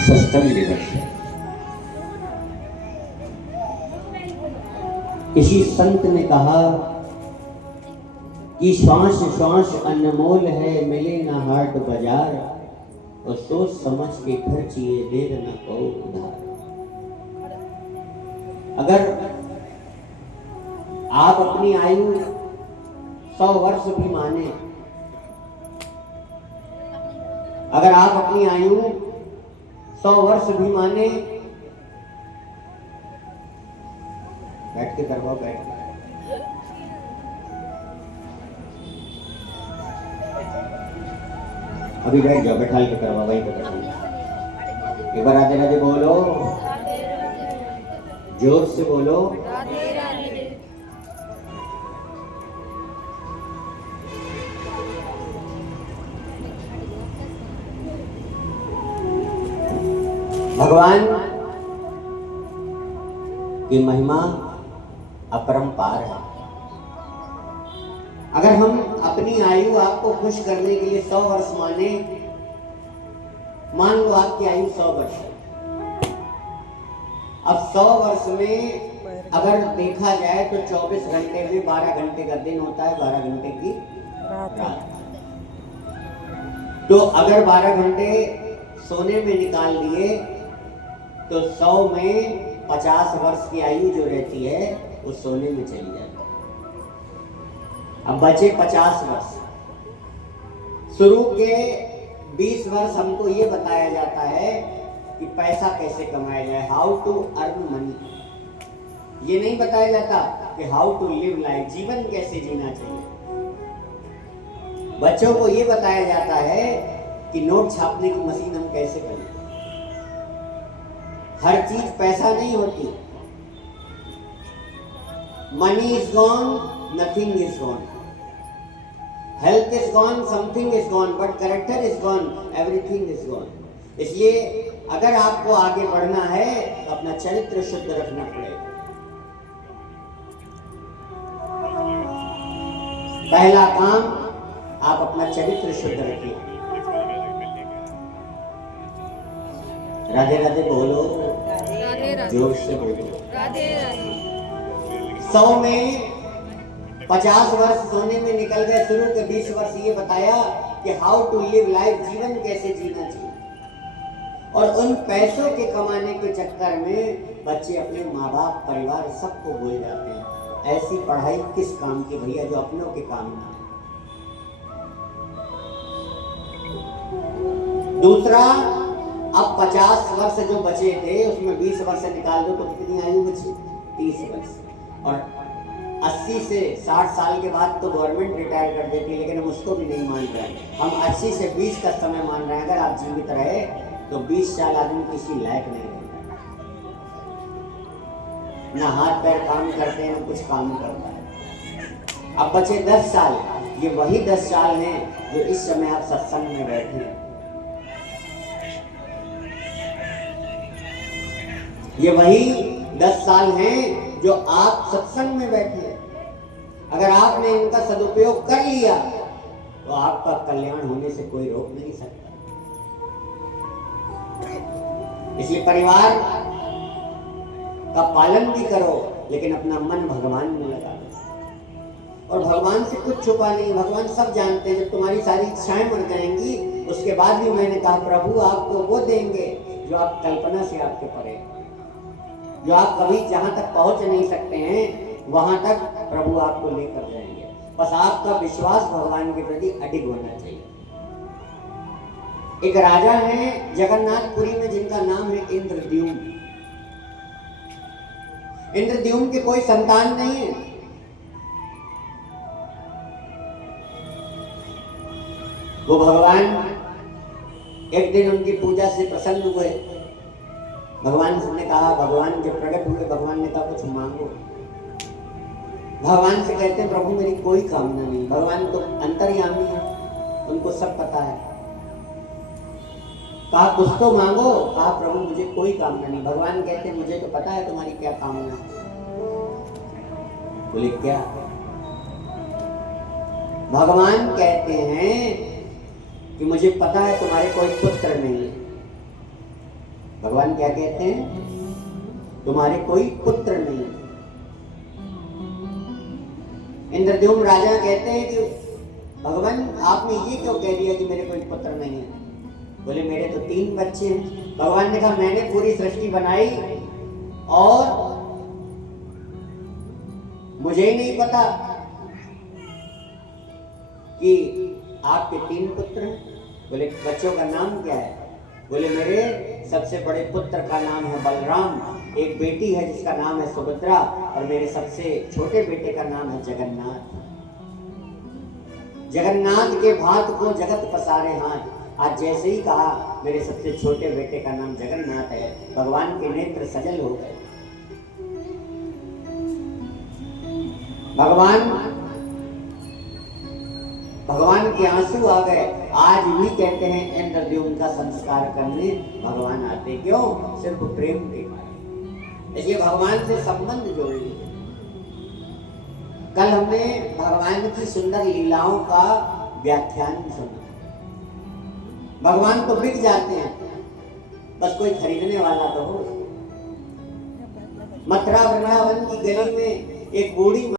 सत्संग दिवस है। किसी संत ने कहा कि श्वास श्वास अनमोल है, मिले ना हाट बाजार, और सोच समझ के खर्चिए, देर न को उधार। अगर आप अपनी आयु 100 वर्ष भी माने, अगर आप अपनी आयु 100 वर्ष भी माने, बैठ के करवाओ, बैठ के। अभी बैठ जाओ, बैठा के करवाओ, वही तो बैठा। एक बार राधे राधे बोलो, जोर से बोलो। भगवान की महिमा अपरंपार है। अगर हम अपनी आयु आपको खुश करने के लिए 100 वर्ष माने, मान लो आपकी आयु 100 वर्ष है। अब 100 वर्ष में अगर देखा जाए तो 24 घंटे में 12 घंटे का दिन होता है, 12 घंटे की रात। तो अगर 12 घंटे सोने में निकाल दिए तो 100 में 50 वर्ष की आयु जो रहती है वो सोने में चली जाती है। अब बचे 50 वर्ष। शुरू के 20 वर्ष हमको ये बताया जाता है कि पैसा कैसे कमाया जाए, हाउ टू अर्न मनी। ये नहीं बताया जाता कि हाउ टू लिव लाइफ, जीवन कैसे जीना चाहिए। बच्चों को ये बताया जाता है कि नोट छापने की मशीन हम कैसे करें। हर चीज पैसा नहीं होती। Money is gone, nothing is gone. Health is gone, something is gone, but character is gone, everything is gone. इसलिए अगर आपको आगे बढ़ना है तो अपना चरित्र शुद्ध रखना पड़ेगा। पहला काम, आप अपना चरित्र शुद्ध रखिए। राधे राधे बोलो, जोर से बोलो। 100 में 50 वर्ष सोने में निकल गए। शुरू के 20 वर्ष ये बताया कि हाउ टू लिव लाइफ, जीवन कैसे जीना चाहिए। और उन पैसों के कमाने के चक्कर में बच्चे अपने माँ बाप, परिवार सबको भूल जाते हैं। ऐसी पढ़ाई किस काम की भैया जो अपनों के काम ना है। दूसरा, अब 50 वर्ष जो बचे थे उसमें 20 वर्ष निकाल दो तो कितनी आयु बची? 30 वर्ष। और 80 से 60 साल के बाद तो गवर्नमेंट रिटायर कर देती है, लेकिन हम उसको भी नहीं मान रहे हैं। हम 80 से 20 का समय मान रहे हैं। अगर आप जीवित रहे तो 20 साल आदमी किसी लायक नहीं रहता, ना हाथ पैर काम करते हैं, ना कुछ काम करता है। अब बचे 10 साल। ये वही 10 साल हैं जो इस समय आप सत्संग में बैठे हैं। ये वही 10 साल हैं जो आप सत्संग में बैठे हैं। अगर आपने इनका सदुपयोग कर लिया तो आपका कल्याण होने से कोई रोक नहीं सकता। इसलिए परिवार का पालन भी करो, लेकिन अपना मन भगवान में लगा दो। और भगवान से कुछ छुपा नहीं, भगवान सब जानते हैं। जब तुम्हारी सारी इच्छाएं मर जाएंगी, उसके बाद भी मैंने कहा प्रभु आपको वो देंगे जो आप कल्पना से आपके परे, जो आप कभी जहां तक पहुंच नहीं सकते हैं वहां तक प्रभु आपको लेकर जाएंगे। बस आपका विश्वास भगवान के प्रति अडिग होना चाहिए। एक राजा हैं जगन्नाथपुरी में जिनका नाम है इंद्रद्युम्न। इंद्रद्युम्न के कोई संतान नहीं है। वो भगवान एक दिन उनकी पूजा से प्रसन्न हुए। भगवान ने कहा, भगवान जब प्रकट हुए, भगवान ने कहा कुछ मांगो। भगवान से कहते हैं प्रभु मेरी कोई कामना नहीं। भगवान तो अंतर्यामी है, उनको सब पता है। कहा कुछ तो मांगो। कहा प्रभु मुझे कोई कामना नहीं। भगवान कहते हैं मुझे तो पता है तुम्हारी क्या कामना है। बोले क्या? भगवान कहते हैं कि मुझे पता है तुम्हारे कोई पुत्र नहीं है, भगवान क्या कहते हैं? तुम्हारे कोई पुत्र नहीं। इंद्रद्युम्न राजा कहते हैं कि भगवान आपने ये क्यों कह दिया कि मेरे कोई पुत्र नहीं है? बोले मेरे तो 3 बच्चे हैं। भगवान ने कहा मैंने पूरी सृष्टि बनाई और मुझे ही नहीं पता कि आपके 3 पुत्र हैं। बोले बच्चों का नाम क्या है? बोले मेरे सबसे बड़े पुत्र का नाम है बलराम, एक बेटी है जिसका नाम है सुभद्रा, और मेरे सबसे छोटे बेटे का नाम है जगन्नाथ। जगन्नाथ के भात को जगत पसारे हाथ। आज जैसे ही कहा मेरे सबसे छोटे बेटे का नाम जगन्नाथ है, भगवान के नेत्र सजल हो गए। भगवान के आंसू आ गए। आज भी कहते हैं इंद्रद्युम्न का संस्कार करने भगवान आते। क्यों? सिर्फ प्रेम के कारण। इसलिए भगवान से संबंध जोड़ लीजिए। कल हमने भगवान की सुंदर लीलाओं का व्याख्यान सुना। भगवान तो बिक जाते हैं, बस कोई खरीदने वाला तो हो। मथुरा वृंदावन की गली में एक बूढ़ी